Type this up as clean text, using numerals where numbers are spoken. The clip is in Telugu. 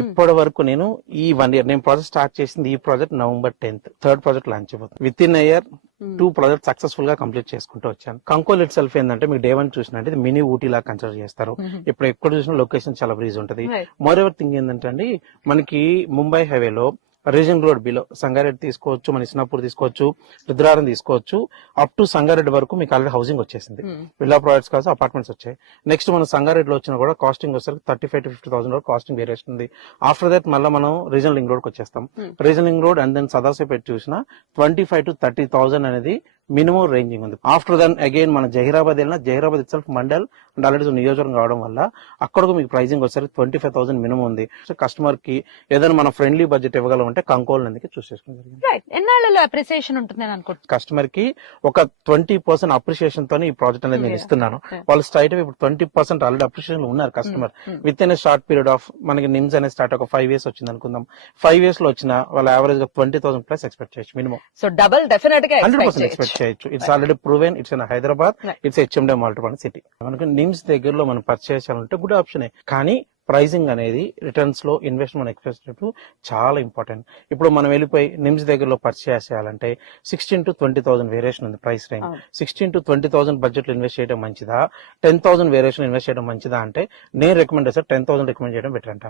ఇప్పటి వరకు నేను ఈ 1 year నేను ప్రాజెక్ట్ స్టార్ట్ చేసింది ఈ project November 10th, third project launch అయిపోతుంది. Within year 2 project successful గా కంప్లీట్ చేసుకుంటూ వచ్చాను. కంకోల్ ఇట్ సెల్ఫ్ ఏంటంటే మీకు డే 1 చూసినట్టు ఇది మినీ ఊటీ లా కన్సిడర్ చేస్తారు. ఇప్పుడు ఎక్కడ చూసినా లొకేషన్ చాలా బ్రీజ్ ఉంటుంది. మోర్ ఎవర్ థింగ్ ఏంటంటే అండి, మనకి ముంబై హైవేలో రీజన్ రోడ్ బిలో సంగారెడ్డి తీసుకోవచ్చు, మన ఇస్నాపూర్ తీసుకోవచ్చు, రుద్రారం తీసుకోవచ్చు, అప్ టు సంగారెడ్డి వరకు మీకు ఆల్రెడీ హౌసింగ్ వచ్చేసింది. విల్లా ప్రాజెక్ట్స్ కావచ్చు, అపార్ట్మెంట్స్ వచ్చాయి. నెక్స్ట్ మనం సంగారెడ్డిలో వచ్చినా కూడా కాస్టింగ్ వచ్చేసరికి 35,000 to 50,000 వరకు కాస్టింగ్ వేరియేషన్ ఉంది. ఆఫ్టర్ దట్ మళ్ళీ మనం రీజనల్ లింక్ రోడ్ కి వచ్చేస్తాం. Regional link road and then Sadasivpet చూసినా 25,000 to 30,000 అనేది మినిమం రేంజింగ్ ఉంది. ఆఫ్టర్ దెన్ అగైన్ మన జహీరాబాద్ వెళ్ళినా Zaheerabad itself mandal and already నియోజకవర్గం కావడం వల్ల అక్కడ మీకు ప్రైసింగ్ వచ్చేసరికి 25,000 మినిమం ఉంది. సో కస్టమర్ కి ఏదైనా మన ఫ్రెండ్లీ బడ్జెట్ ఇవ్వగలం అంటే కంకోల్ నందుకే చూస్ చేసుకోవడం జరిగింది. ఎన్నాళ్ళలో అప్రిసియేషన్ ఉంటుంది అని అనుకుంటున్నాను. కస్టమర్ కి ఒక 20% అప్రిసియేషన్ తోనే ఈ ప్రాజెక్ట్ అనేది నేను ఇస్తున్నాను. వాళ్ళు స్ట్రైట్ ఇప్పుడు 20% ఆల్రెడీ అప్రిసియేషన్ ఉన్నారు customer. With in short period of మనకి నిమ్స్ అనేది స్టార్ట్ ఒక 5 years వచ్చింది అనుకుందాం. 5 years లో వచ్చిన వాళ్ళ యావరేజ్ గా 20,000 ప్లస్ ఎక్స్పెక్ట్ చేయొచ్చు మినిమం. సో డబుల్ డెఫినెట్ గా 100% ఎక్స్పెక్ట్ చేయొచ్చు. It's already proven. It's in Hyderabad. It's HMDA మాల్టోపాన్ సిటీ. మనకి నిమ్స్ దగ్గరలో మనం పర్చేస్ చేయాలంటే గుడ్ ఆప్షన్. కానీ ప్రైసింగ్ అనేది రిటర్న్స్ లో ఇన్వెస్ట్మెంట్ ఎక్స్పెక్ట్ చాలా ఇంపార్టెంట్. ఇప్పుడు మనం వెళ్ళిపోయి నిమ్స్ దగ్గరలో పర్చేస్ చేయాలంటే 16,000 to 20,000 వేరియేషన్ ఉంది ప్రైస్ రేంజ్. 16,000 to 20,000 బడ్జెట్ లో ఇన్వెస్ట్ చేయడం మంచిదా, 10,000 వేరియేషన్ ఇన్వెస్ట్ చేయడం మంచిదా అంటే నేను రికమెండ్ చేస్తాను 10,000 రికమెండ్ చేయడం బెటర్ అంటాను.